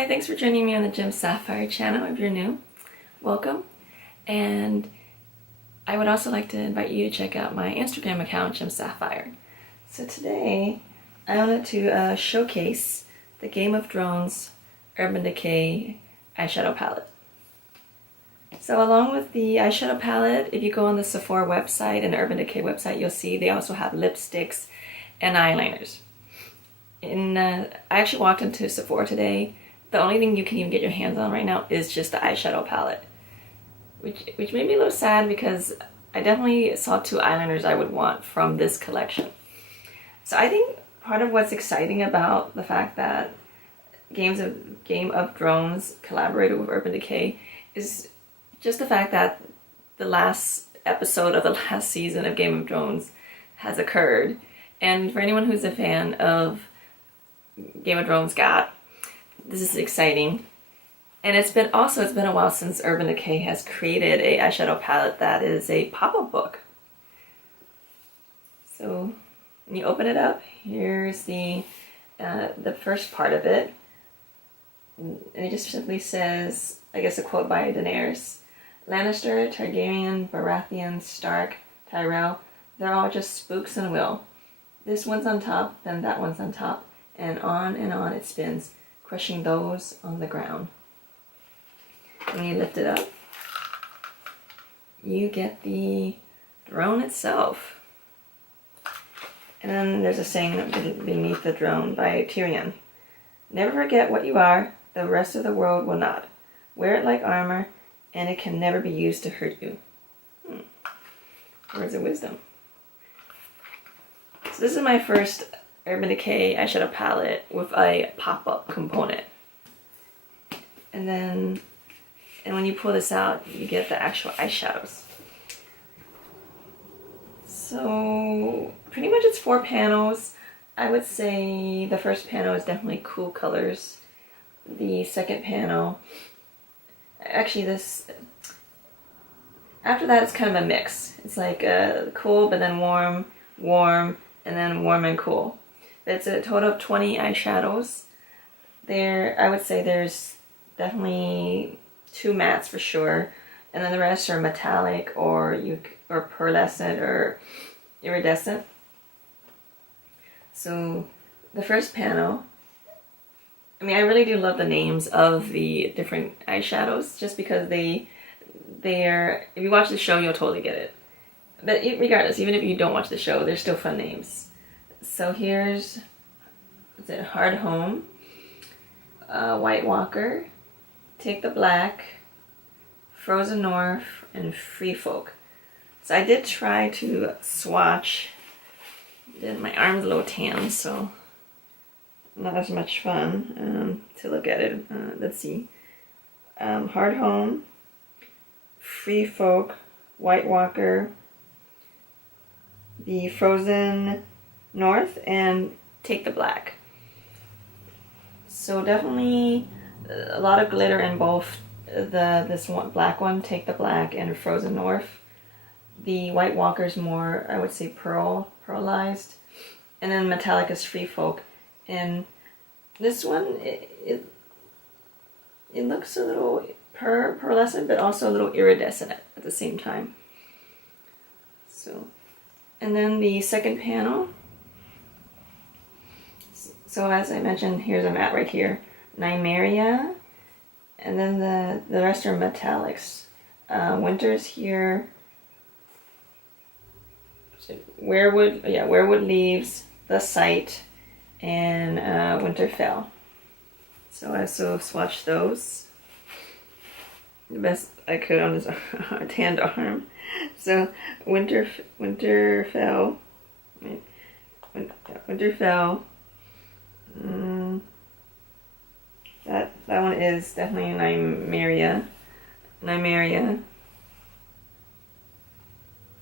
Hi, thanks for joining me on the Gem Sapphire channel. If you're new, welcome. And I would also like to invite you to check out my Instagram account, Gem Sapphire. So today, I wanted to showcase the Game of Thrones Urban Decay eyeshadow palette. So along with the eyeshadow palette, if you go on the Sephora website and the Urban Decay website, you'll see they also have lipsticks and eyeliners. I actually walked into Sephora today. The only thing you can even get your hands on right now is just the eyeshadow palette, which made me a little sad because I definitely saw two eyeliners I would want from this collection. So I think part of what's exciting about the fact that Game of Thrones collaborated with Urban Decay is just the fact that the last episode of the last season of Game of Thrones has occurred. And for anyone who's a fan of Game of Thrones GoT, this is exciting. And it's been a while since Urban Decay has created a eyeshadow palette that is a pop-up book. So when you open it up, here's the first part of it. And it just simply says, I guess a quote by Daenerys: Lannister, Targaryen, Baratheon, Stark, Tyrell, they're all just spooks and will. This one's on top, then that one's on top, and on it spins, crushing those on the ground. When you lift it up, you get the throne itself. And then there's a saying beneath the throne by Tyrion: never forget what you are, the rest of the world will not. Wear it like armor, and it can never be used to hurt you. Words of wisdom. So this is my first Urban Decay eyeshadow palette with a pop-up component. And when you pull this out, you get the actual eyeshadows. So pretty much it's 4 panels. I would say the first panel is definitely cool colors. The second panel, actually after that it's kind of a mix. It's like cool but then warm, and then warm and cool. It's a total of 20 eyeshadows. I would say there's definitely 2 mattes for sure, and then the rest are metallic or pearlescent or iridescent. So the first panel, I mean, I really do love the names of the different eyeshadows just because they're, if you watch the show, you'll totally get it. But regardless, even if you don't watch the show, they're still fun names. So here's, Hardhome, White Walker, Take the Black, Frozen North, and Free Folk. So I did try to swatch. My arm's a little tan, so not as much fun to look at it. Let's see. Hardhome, Free Folk, White Walker, the Frozen North, and Take the Black. So definitely a lot of glitter in both this one black one, Take the Black, and Frozen North. The White Walker's more, I would say, pearlized, and then metallic is Free Folk. And this one, it looks a little pearlescent, but also a little iridescent at the same time. So, and then the second panel. So as I mentioned, here's a matte right here, Nymeria, and then the rest are metallics. Winter's here, Weirwood Leaves, The Sight, and Winterfell. So I also swatched those the best I could on this tanned arm. So Winterfell. That one is definitely Nymeria.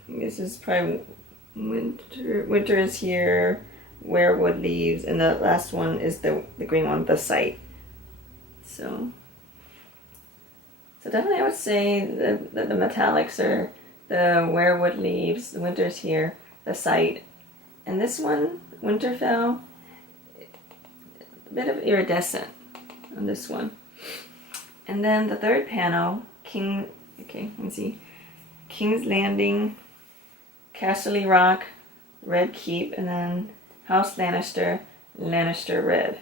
This is probably Winter is here, Weirwood Leaves, and the last one is the green one, The Sight. So definitely I would say the metallics are the Weirwood Leaves, the Winter's here, The Sight, and this one, Winterfell, a bit of iridescent. on this one. And then the third panel, okay, let me see. King's Landing, Casterly Rock, Red Keep, and then House Lannister, Lannister Red.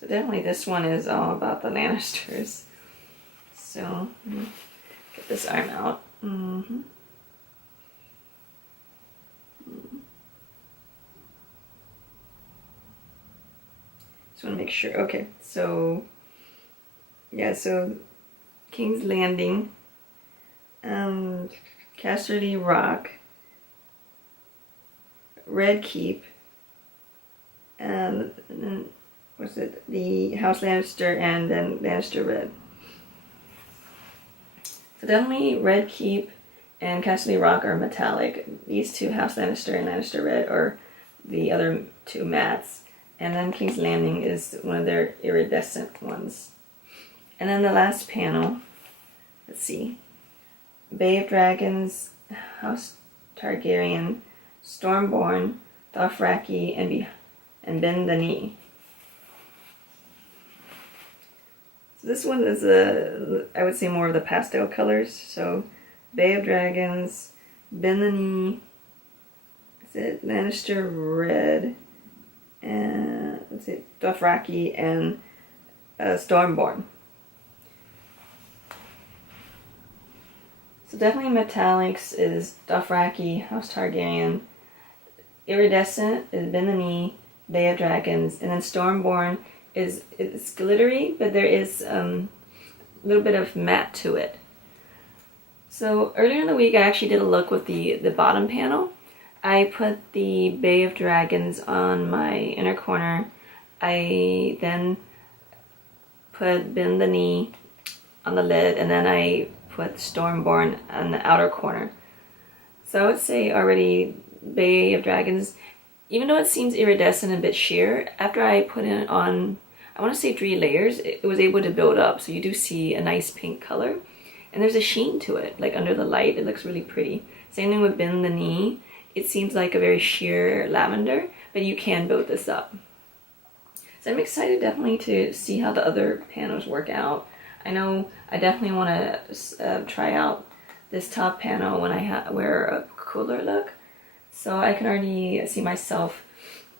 So definitely this one is all about the Lannisters. So, get this arm out. Just want to make sure. Okay, so yeah, so King's Landing, Casterly Rock, Red Keep, and then what's it? The House Lannister and then Lannister Red. So definitely Red Keep and Casterly Rock are metallic. These two, House Lannister and Lannister Red, are the other two mattes. And then King's Landing is one of their iridescent ones. And then the last panel, let's see. Bay of Dragons, House Targaryen, Stormborn, Dothraki, and Bend the Knee. So this one is I would say more of the pastel colors. So Bay of Dragons, Bend the Knee, is it Lannister Red, and let's see, Dothraki, and Stormborn. So definitely metallics is Dothraki, House Targaryen. Iridescent is Bend the Knee, Bay of Dragons, and then Stormborn it's glittery, but there is a little bit of matte to it. So earlier in the week I actually did a look with the bottom panel. I put the Bay of Dragons on my inner corner. I then put Bend the Knee on the lid, and then I put Stormborn on the outer corner. So I would say already Bay of Dragons, even though it seems iridescent and a bit sheer, after I put it on, I want to say 3 layers, it was able to build up. So you do see a nice pink color, and there's a sheen to it, like under the light, it looks really pretty. Same thing with Bend the Knee. It seems like a very sheer lavender, but you can build this up. So I'm excited definitely to see how the other panels work out. I know I definitely want to try out this top panel when I wear a cooler look. So I can already see myself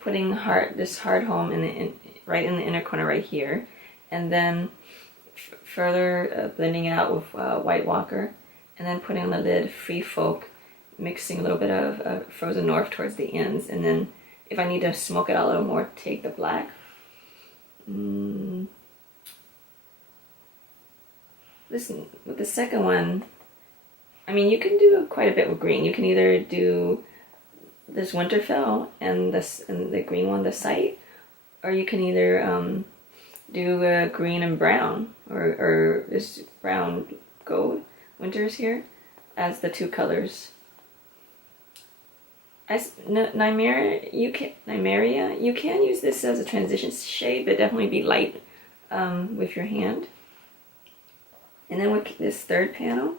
putting this Hardhome right in the inner corner right here. And then further blending out with White Walker. And then putting on the lid Free Folk, mixing a little bit of Frozen North towards the ends. And then if I need to smoke it out a little more, take the black. Listen, with the second one, I mean, you can do quite a bit with green. You can either do this Winterfell and the green one, the Sight, or you can either do green and brown, or this brown gold Winters here as the 2 colors. As Nymeria, you can use this as a transition shade, but definitely be light with your hand. And then with this third panel,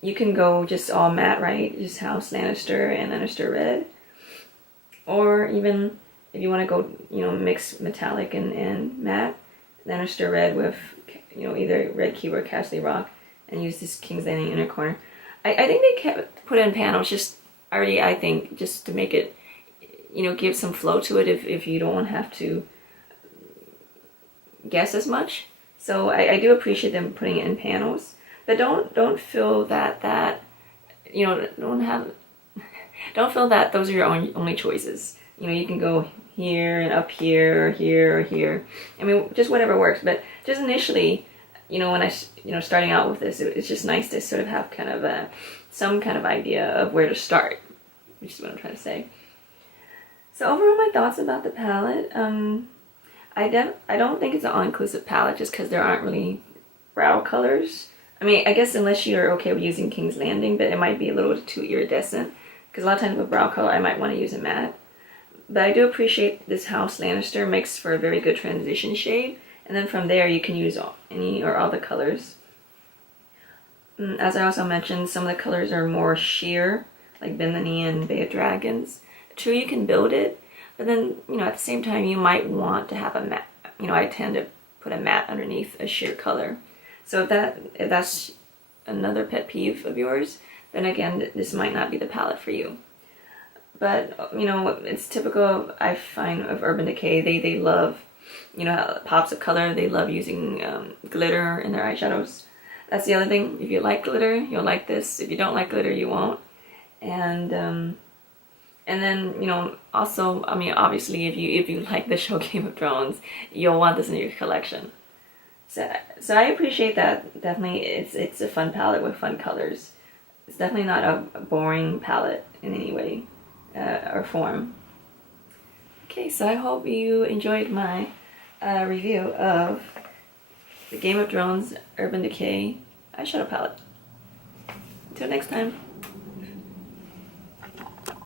you can go just all matte, right? Just House Lannister and Lannister Red. Or even if you want to go, mix metallic and matte, Lannister Red with, either Red Keep or Casterly Rock, and use this King's Landing inner corner. I think they kept put in panels just already, I think, just to make it, give some flow to it if you don't have to guess as much. So I do appreciate them putting it in panels, but don't feel that don't feel that those are your only choices. You can go here and up here, or here or here. I mean, just whatever works. But just initially, when I starting out with this, it's just nice to sort of have kind of some kind of idea of where to start, which is what I'm trying to say. So overall, my thoughts about the palette. I don't think it's an all-inclusive palette just because there aren't really brow colors. I mean, I guess unless you're okay with using King's Landing, but it might be a little too iridescent, because a lot of times with brow color I might want to use a matte. But I do appreciate this House Lannister makes for a very good transition shade, and then from there you can use any or all the colors. As I also mentioned, some of the colors are more sheer, like Bend the Knee and Bay of Dragons. True, you can build it, But then, you know, at the same time, you might want to have a matte. You know, I tend to put a matte underneath a sheer color. So if that's another pet peeve of yours, then again, this might not be the palette for you. But, you know, it's typical, I find, of Urban Decay. They love, you know, pops of color. They love using glitter in their eyeshadows. That's the other thing. If you like glitter, you'll like this. If you don't like glitter, you won't. And then, you know, also, I mean, obviously, if you like the show Game of Thrones, you'll want this in your collection. So I appreciate that. Definitely, it's a fun palette with fun colors. It's definitely not a boring palette in any way or form. Okay, so I hope you enjoyed my review of the Game of Thrones Urban Decay eyeshadow palette. Until next time.